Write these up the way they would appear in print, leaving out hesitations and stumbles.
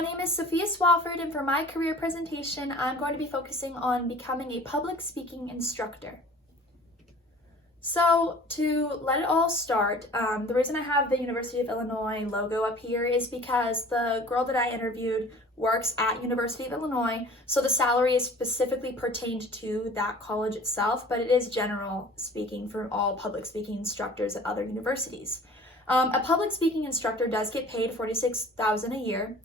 My name is Sophia Swofford, and for my career presentation, I'm going to be focusing on becoming a public speaking instructor. So to let it all start, the reason I have the University of Illinois logo up here is because the girl that I interviewed works at University of Illinois, so the salary is specifically pertained to that college itself, but it is general speaking for all public speaking instructors at other universities. A public speaking instructor does get paid $46,000 a year.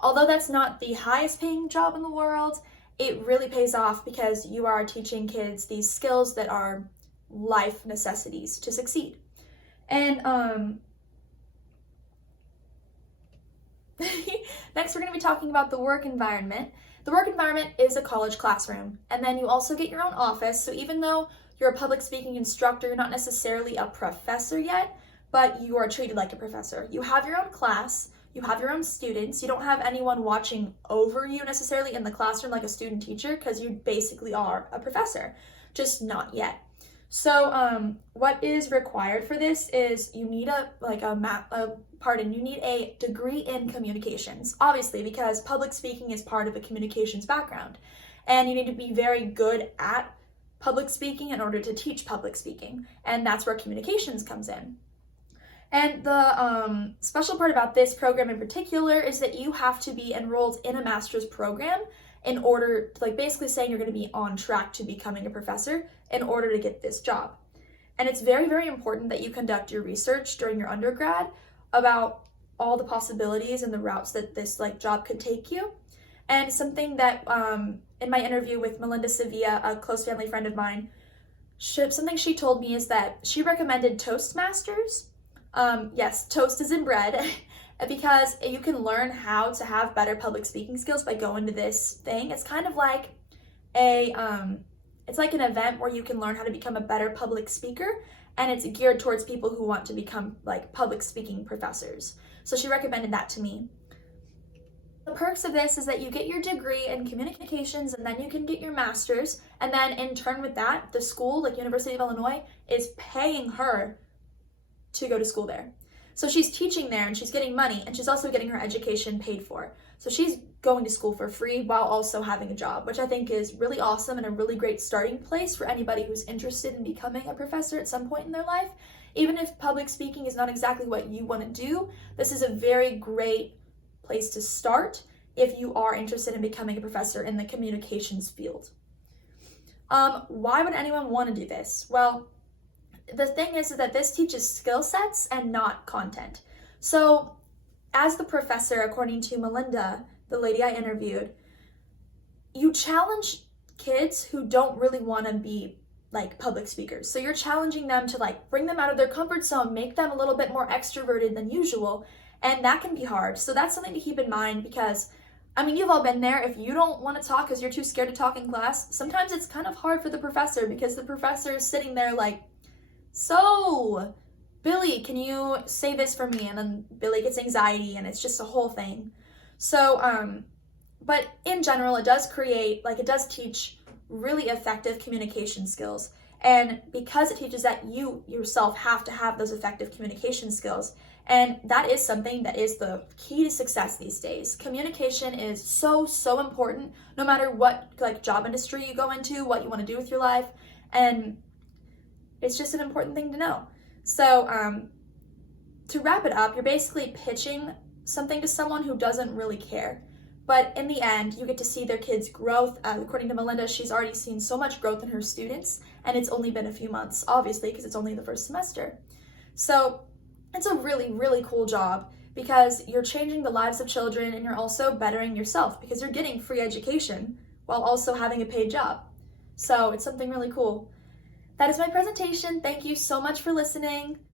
Although that's not the highest paying job in the world, it really pays off because you are teaching kids these skills that are life necessities to succeed. And next we're going to be talking about the work environment. The work environment is a college classroom, and then you also get your own office. So even though you're a public speaking instructor, you're not necessarily a professor yet, but you are treated like a professor. You have your own class. You have your own students. You don't have anyone watching over you necessarily in the classroom like a student teacher, because you basically are a professor, just not yet. So what is required for this is you need you need a degree in communications, obviously, because public speaking is part of a communications background, and you need to be very good at public speaking in order to teach public speaking, and that's where communications comes in. And the special part about this program in particular is that you have to be enrolled in a master's program in order, basically saying you're going to be on track to becoming a professor in order to get this job. And it's very, very important that you conduct your research during your undergrad about all the possibilities and the routes that this job could take you. And something that in my interview with Melinda Sevilla, a close family friend of mine, something she told me is that she recommended Toastmasters. Yes, toast is in bread, because you can learn how to have better public speaking skills by going to this thing. It's kind of like it's like an event where you can learn how to become a better public speaker, and it's geared towards people who want to become public speaking professors. So she recommended that to me. The perks of this is that you get your degree in communications, and then you can get your master's, and then in turn with that, the school, University of Illinois, is paying her to go to school there. So she's teaching there and she's getting money, and she's also getting her education paid for. So she's going to school for free while also having a job, which I think is really awesome and a really great starting place for anybody who's interested in becoming a professor at some point in their life. Even if public speaking is not exactly what you want to do, this is a very great place to start if you are interested in becoming a professor in the communications field. Why would anyone want to do this? Well, the thing is that this teaches skill sets and not content. So as the professor, according to Melinda, the lady I interviewed, you challenge kids who don't really want to be public speakers. So you're challenging them to bring them out of their comfort zone, make them a little bit more extroverted than usual, and that can be hard. So that's something to keep in mind, because you've all been there. If you don't want to talk because you're too scared to talk in class, sometimes it's kind of hard for the professor, because the professor is sitting there so, Billy, can you say this for me? And then Billy gets anxiety, and it's just a whole thing. So, but in general, it does it does teach really effective communication skills. And because it teaches that, you yourself have to have those effective communication skills. And that is something that is the key to success these days. Communication is so, so important, no matter what job industry you go into, what you want to do with your life. And it's just an important thing to know. So to wrap it up, you're basically pitching something to someone who doesn't really care. But in the end, you get to see their kids' growth. According to Melinda, she's already seen so much growth in her students, and it's only been a few months, obviously, because it's only the first semester. So it's a really, really cool job, because you're changing the lives of children, and you're also bettering yourself, because you're getting free education while also having a paid job. So it's something really cool. That is my presentation. Thank you so much for listening.